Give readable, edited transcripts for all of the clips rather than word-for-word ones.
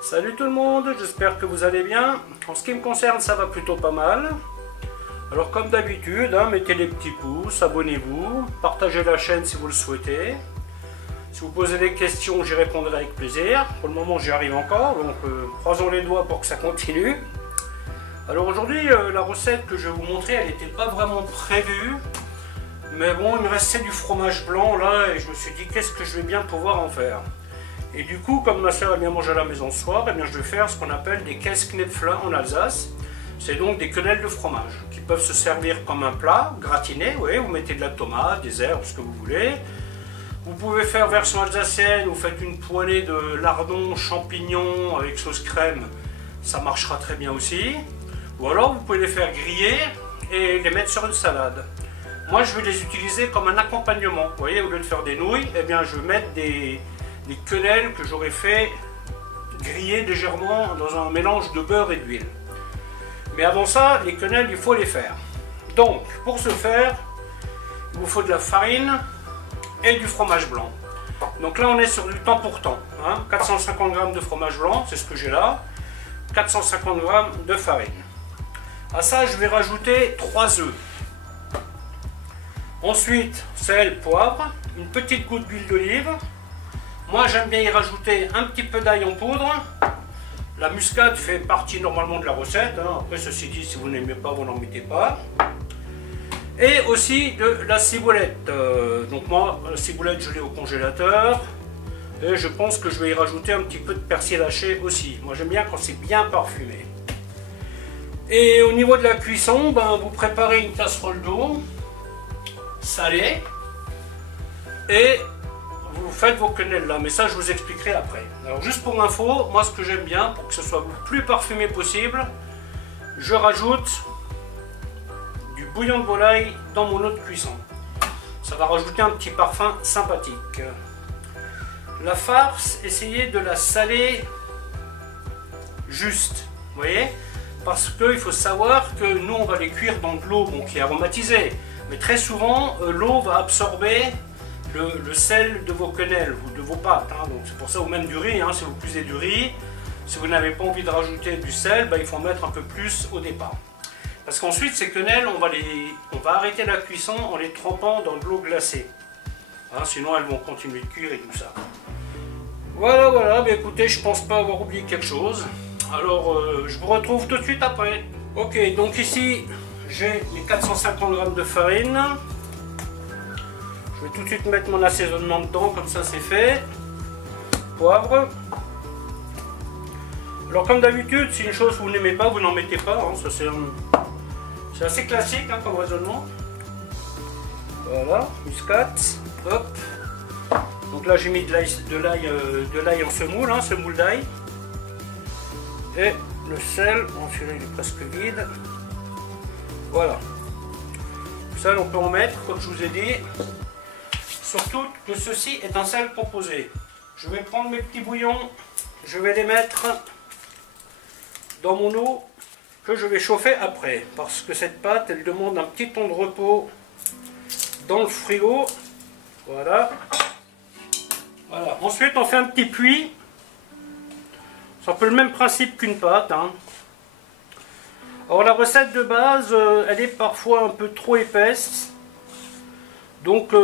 Salut tout le monde, j'espère que vous allez bien. En ce qui me concerne, ça va plutôt pas mal. Alors comme d'habitude, mettez les petits pouces, abonnez-vous, partagez la chaîne si vous le souhaitez. Si vous posez des questions, j'y répondrai avec plaisir. Pour le moment, j'y arrive encore, donc croisons les doigts pour que ça continue. Alors aujourd'hui, la recette que je vais vous montrer, elle n'était pas vraiment prévue. Mais bon, il me restait du fromage blanc là, et je me suis dit, qu'est-ce que je vais bien pouvoir en faire? Et du coup, comme ma soeur a bien mangé à la maison ce soir, eh bien, je vais faire ce qu'on appelle des Käseknäpfle en Alsace. C'est donc des quenelles de fromage qui peuvent se servir comme un plat gratiné. Oui, vous mettez de la tomate, des herbes, ce que vous voulez. Vous pouvez faire version alsacienne, vous faites une poêlée de lardons, champignons avec sauce crème. Ça marchera très bien aussi. Ou alors vous pouvez les faire griller et les mettre sur une salade. Moi, je vais les utiliser comme un accompagnement. Vous voyez, au lieu de faire des nouilles, eh bien, je vais mettre des quenelles que j'aurais fait griller légèrement dans un mélange de beurre et d'huile. Mais avant ça, les quenelles, il faut les faire. Donc, pour ce faire, il vous faut de la farine et du fromage blanc. Donc là, on est sur du temps pour temps. 450 g de fromage blanc, c'est ce que j'ai là. 450 g de farine. À ça, je vais rajouter 3 œufs. Ensuite, sel, poivre, une petite goutte d'huile d'olive. Moi, j'aime bien y rajouter un petit peu d'ail en poudre. La muscade fait partie normalement de la recette. Après, ceci dit, si vous n'aimez pas, vous n'en mettez pas. Et aussi de la ciboulette. Donc moi, la ciboulette, je l'ai au congélateur. Et je pense que je vais y rajouter un petit peu de persil haché aussi. Moi, j'aime bien quand c'est bien parfumé. Et au niveau de la cuisson, vous préparez une casserole d'eau salée. Et vous faites vos quenelles là, mais ça je vous expliquerai après. Alors juste pour info, moi ce que j'aime bien, pour que ce soit le plus parfumé possible, je rajoute du bouillon de volaille dans mon eau de cuisson. Ça va rajouter un petit parfum sympathique. La farce, essayez de la saler juste, vous voyez, parce qu'il faut savoir que nous on va les cuire dans de l'eau qui est aromatisée, mais très souvent l'eau va absorber le sel de vos quenelles ou de vos pâtes. Donc c'est pour ça, ou même du riz, si vous cuisez du riz, si vous n'avez pas envie de rajouter du sel, il faut en mettre un peu plus au départ. Parce qu'ensuite ces quenelles, on va arrêter la cuisson en les trempant dans de l'eau glacée. Sinon elles vont continuer de cuire et tout ça. Voilà, écoutez, je pense pas avoir oublié quelque chose. Alors je vous retrouve tout de suite après. Ok, donc ici j'ai les 450 g de farine. Je vais tout de suite mettre mon assaisonnement dedans, comme ça c'est fait. Poivre. Alors comme d'habitude, si une chose vous n'aimez pas, vous n'en mettez pas. Ça c'est assez classique comme raisonnement. Voilà, muscade. Hop. Donc là j'ai mis de l'ail en semoule, semoule d'ail. Et le sel, bon celui-là il est presque vide. Voilà. Le sel on peut en mettre, comme je vous ai dit. Surtout que ceci est un sel composé. Je vais prendre mes petits bouillons, je vais les mettre dans mon eau que je vais chauffer après. Parce que cette pâte, elle demande un petit temps de repos dans le frigo. Voilà. Ensuite, on fait un petit puits. C'est un peu le même principe qu'une pâte. Alors la recette de base, elle est parfois un peu trop épaisse. Donc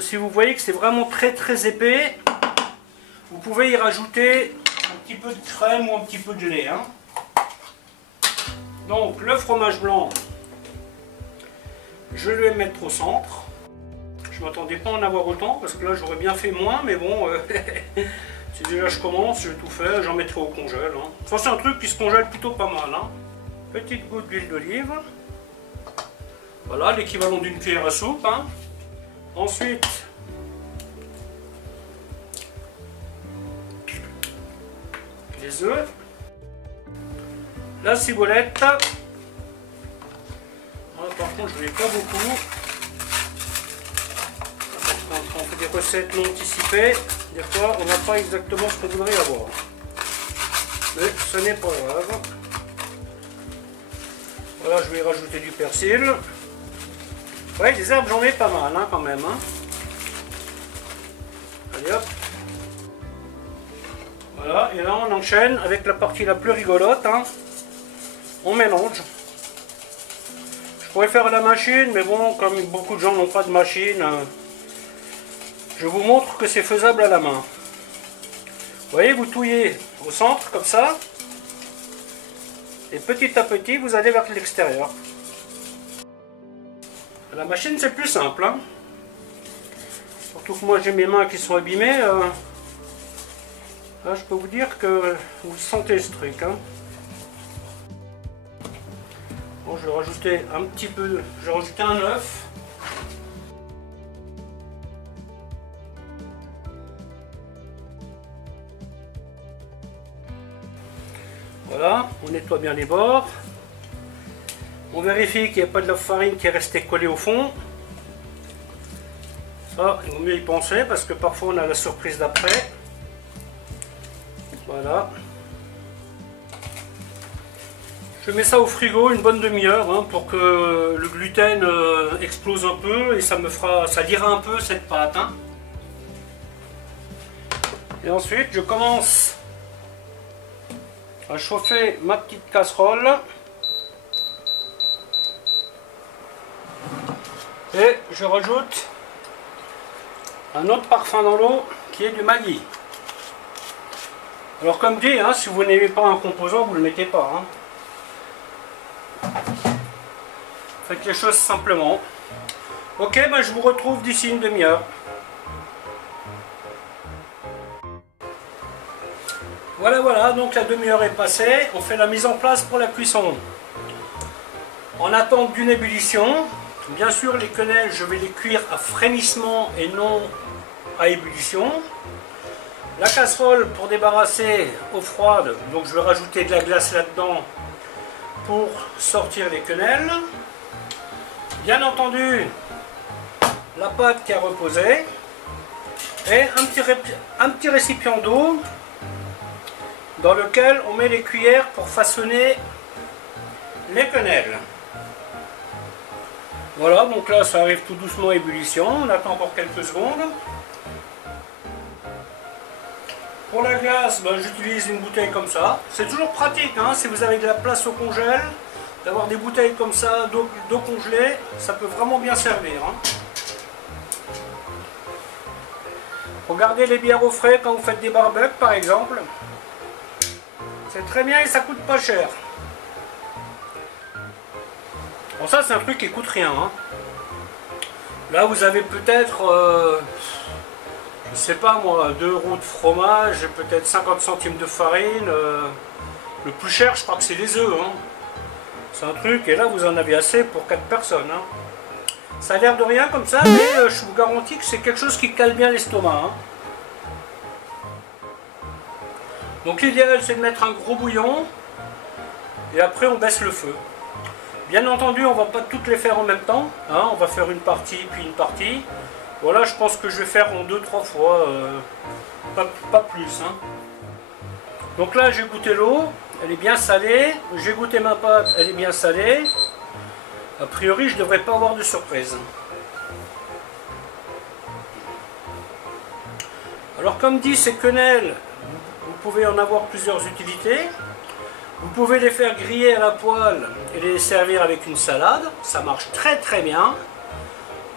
si vous voyez que c'est vraiment très épais, vous pouvez y rajouter un petit peu de crème ou un petit peu de lait. Donc le fromage blanc, je vais le mettre au centre. Je ne m'attendais pas à en avoir autant parce que là j'aurais bien fait moins, mais bon, si déjà je commence, je vais tout faire, j'en mettrai au congèle. Ça c'est un truc qui se congèle plutôt pas mal. Petite goutte d'huile d'olive. Voilà, l'équivalent d'une cuillère à soupe. Ensuite, les œufs, la ciboulette. Voilà, par contre, je ne mets pas beaucoup. Quand on fait des recettes non anticipées, des fois, on n'a pas exactement ce qu'on voudrait avoir. Mais ce n'est pas grave. Voilà, je vais rajouter du persil. Ouais, des herbes, j'en ai pas mal quand même. Allez hop. Voilà, et là on enchaîne avec la partie la plus rigolote, hein. On mélange. Je pourrais faire à la machine, mais bon, comme beaucoup de gens n'ont pas de machine, je vous montre que c'est faisable à la main. Vous voyez, vous touillez au centre comme ça, et petit à petit vous allez vers l'extérieur. À la machine c'est plus simple, hein. Surtout que moi j'ai mes mains qui sont abîmées. Là je peux vous dire que vous sentez ce truc, hein. Bon, je vais rajouter un petit peu, je vais rajouter un œuf. Voilà, on nettoie bien les bords. On vérifie qu'il n'y a pas de la farine qui est restée collée au fond. Ça, il vaut mieux y penser parce que parfois on a la surprise d'après. Voilà. Je mets ça au frigo une bonne demi-heure, hein, pour que le gluten explose un peu et ça lira un peu cette pâte, hein. Et ensuite je commence à chauffer ma petite casserole et je rajoute un autre parfum dans l'eau qui est du Maggi. Alors comme dit, hein, si vous n'aimez pas un composant, vous ne le mettez pas, hein. Faites les choses simplement. Ok, ben je vous retrouve d'ici une demi-heure. Voilà, donc la demi-heure est passée. On fait la mise en place pour la cuisson. En attente d'une ébullition, bien sûr les quenelles, je vais les cuire à frémissement et non à ébullition. La casserole pour débarrasser eau froide, donc je vais rajouter de la glace là-dedans pour sortir les quenelles. Bien entendu, la pâte qui a reposé et un petit récipient d'eau dans lequel on met les cuillères pour façonner les quenelles. Voilà, donc là ça arrive tout doucement à ébullition, on attend encore quelques secondes. Pour la glace, ben, j'utilise une bouteille comme ça. C'est toujours pratique, hein, si vous avez de la place au congèle, d'avoir des bouteilles comme ça d'eau congelée, ça peut vraiment bien servir, hein. Regardez les bières au frais quand vous faites des barbecues par exemple. C'est très bien et ça coûte pas cher. Bon, ça c'est un truc qui coûte rien, hein. Là vous avez peut-être, je sais pas moi, 2 € de fromage, peut-être 50 centimes de farine. Le plus cher je crois que c'est les œufs, hein. C'est un truc, et là vous en avez assez pour 4 personnes, hein. Ça a l'air de rien comme ça, mais je vous garantis que c'est quelque chose qui cale bien l'estomac, hein. Donc l'idéal c'est de mettre un gros bouillon, et après on baisse le feu. Bien entendu on va pas toutes les faire en même temps, hein. On va faire une partie puis une partie. Voilà, je pense que je vais faire en 2-3 fois, pas plus, hein. Donc là j'ai goûté l'eau, elle est bien salée, j'ai goûté ma pâte, elle est bien salée. A priori je ne devrais pas avoir de surprise. Alors comme dit, ces quenelles, vous pouvez en avoir plusieurs utilités. Vous pouvez les faire griller à la poêle et les servir avec une salade, ça marche très très bien.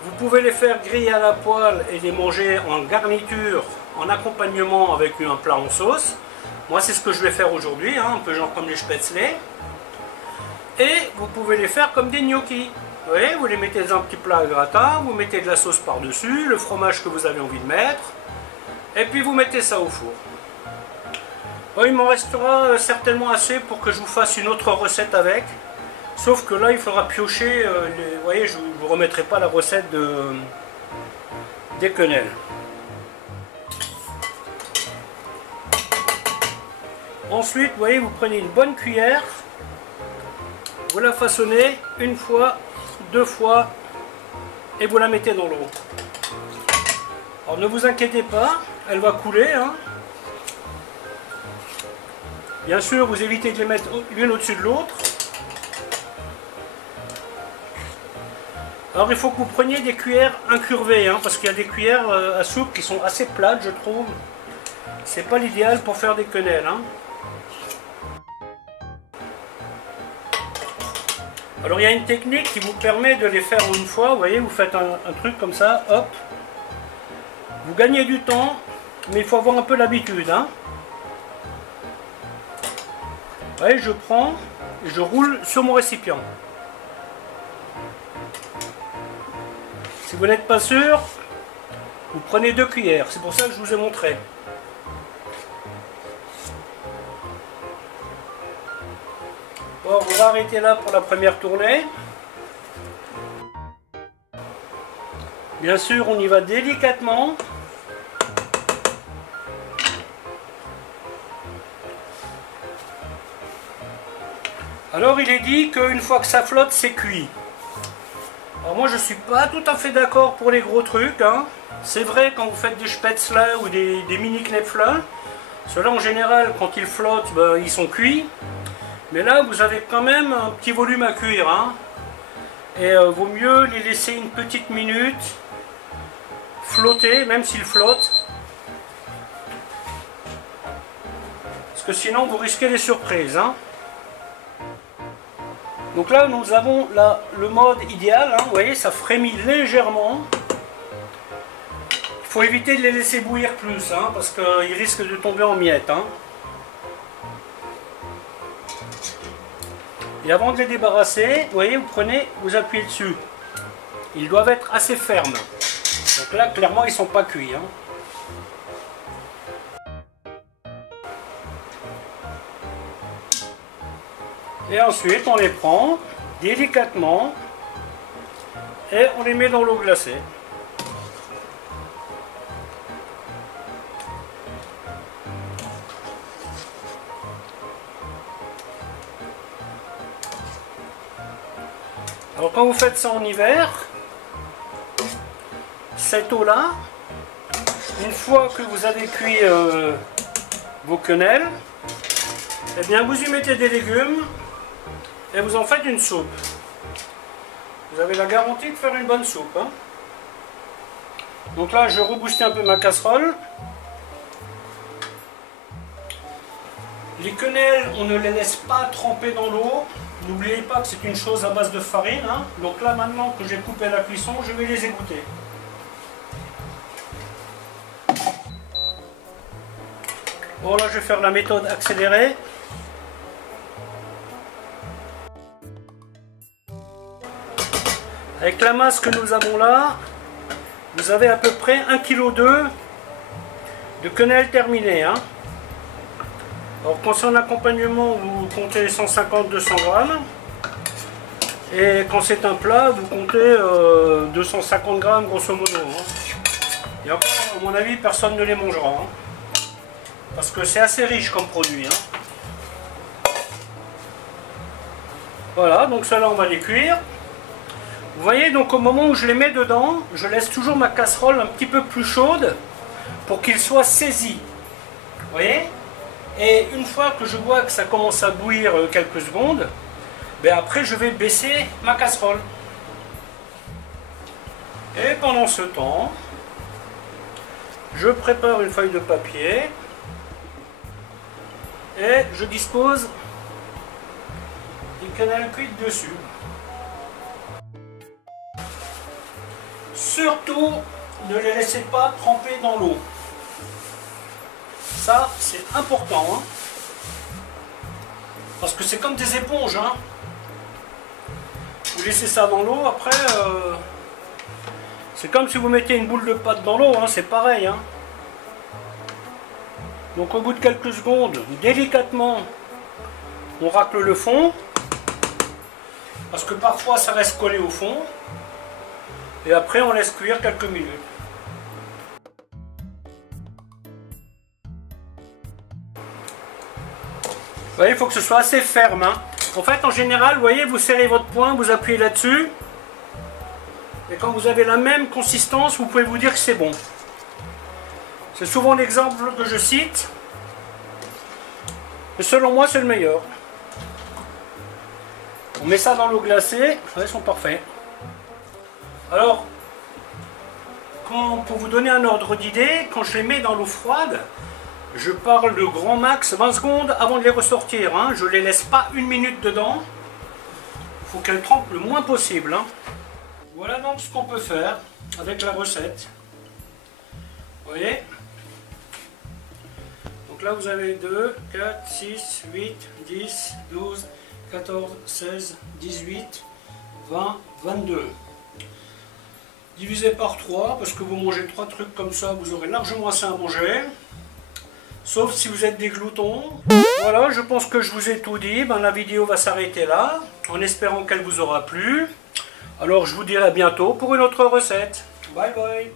Vous pouvez les faire griller à la poêle et les manger en garniture, en accompagnement avec un plat en sauce. Moi c'est ce que je vais faire aujourd'hui, hein, un peu genre comme les spätzle. Et vous pouvez les faire comme des gnocchis. Vous voyez, vous les mettez dans un petit plat à gratin, vous mettez de la sauce par-dessus, le fromage que vous avez envie de mettre, et puis vous mettez ça au four. Bon, il m'en restera certainement assez pour que je vous fasse une autre recette avec. Sauf que là, il faudra piocher, vous voyez, je ne vous remettrai pas la recette des quenelles. Ensuite, vous voyez, vous prenez une bonne cuillère, vous la façonnez une fois, 2 fois, et vous la mettez dans l'eau. Alors ne vous inquiétez pas, elle va couler, hein. Bien sûr, vous évitez de les mettre l'une au-dessus de l'autre. Alors il faut que vous preniez des cuillères incurvées, hein, parce qu'il y a des cuillères à soupe qui sont assez plates, je trouve. c'est pas l'idéal pour faire des quenelles, hein. Alors il y a une technique qui vous permet de les faire une fois. Vous voyez, vous faites un truc comme ça, hop. Vous gagnez du temps, mais il faut avoir un peu l'habitude, hein. Vous voyez, je prends et je roule sur mon récipient. Si vous n'êtes pas sûr, vous prenez 2 cuillères. C'est pour ça que je vous ai montré. Bon, on va arrêter là pour la première tournée. Bien sûr, on y va délicatement. Alors, il est dit qu'une fois que ça flotte, c'est cuit. Alors moi, je suis pas tout à fait d'accord pour les gros trucs, hein. C'est vrai, quand vous faites des spätzle ou des mini knäpfle, ceux-là, en général, quand ils flottent, ben, ils sont cuits. Mais là, vous avez quand même un petit volume à cuire, hein. Et vaut mieux les laisser une petite minute flotter, même s'ils flottent. Parce que sinon, vous risquez des surprises, hein. Donc là, nous avons là, le mode idéal, hein. Vous voyez, ça frémit légèrement. Il faut éviter de les laisser bouillir plus, hein, parce qu'ils risquent de tomber en miettes, hein. Et avant de les débarrasser, vous voyez, vous prenez, vous appuyez dessus. Ils doivent être assez fermes. Donc là, clairement, ils ne sont pas cuits, hein. Et ensuite, on les prend délicatement et on les met dans l'eau glacée. Alors quand vous faites ça en hiver, cette eau-là, une fois que vous avez cuit vos quenelles, eh bien vous y mettez des légumes et vous en faites une soupe. Vous avez la garantie de faire une bonne soupe, hein. Donc là, je rebooste un peu ma casserole. Les quenelles, on ne les laisse pas tremper dans l'eau. N'oubliez pas que c'est une chose à base de farine, hein. Donc là, maintenant que j'ai coupé la cuisson, je vais les égoutter. Bon, là, je vais faire la méthode accélérée. Avec la masse que nous avons là, vous avez à peu près 1,2 kg de quenelles terminées, hein. Alors quand c'est en accompagnement, vous comptez 150-200 grammes. Et quand c'est un plat, vous comptez 250 grammes grosso modo, hein. Et encore, à mon avis, personne ne les mangera, hein. Parce que c'est assez riche comme produit, hein. Voilà, donc cela on va les cuire. Vous voyez, donc au moment où je les mets dedans, je laisse toujours ma casserole un petit peu plus chaude pour qu'ils soient saisis. Vous voyez? Et une fois que je vois que ça commence à bouillir quelques secondes, ben après je vais baisser ma casserole. Et pendant ce temps, je prépare une feuille de papier et je dispose des quenelles cuites dessus. Surtout, ne les laissez pas tremper dans l'eau. Ça, c'est important, hein. Parce que c'est comme des éponges, hein. Vous laissez ça dans l'eau, après, c'est comme si vous mettez une boule de pâte dans l'eau, hein. C'est pareil, hein. Donc au bout de quelques secondes, délicatement, on racle le fond. Parce que parfois, ça reste collé au fond. Et après, on laisse cuire quelques minutes. Vous voyez, il faut que ce soit assez ferme, hein. En fait, en général, vous voyez, vous serrez votre poing, vous appuyez là-dessus. Et quand vous avez la même consistance, vous pouvez vous dire que c'est bon. C'est souvent l'exemple que je cite. Mais selon moi, c'est le meilleur. On met ça dans l'eau glacée. Ils sont parfaits. Alors, pour vous donner un ordre d'idée, quand je les mets dans l'eau froide, Je parle de grand max 20 secondes avant de les ressortir. Hein. Je ne les laisse pas une minute dedans. Il faut qu'elles trempent le moins possible. Hein. Voilà donc ce qu'on peut faire avec la recette. Vous voyez? Donc là vous avez 2, 4, 6, 8, 10, 12, 14, 16, 18, 20, 22. Divisé par 3, parce que vous mangez 3 trucs comme ça, vous aurez largement assez à manger. Sauf si vous êtes des gloutons. Voilà, je pense que je vous ai tout dit. Ben, la vidéo va s'arrêter là, en espérant qu'elle vous aura plu. Alors je vous dirai à bientôt pour une autre recette. Bye bye.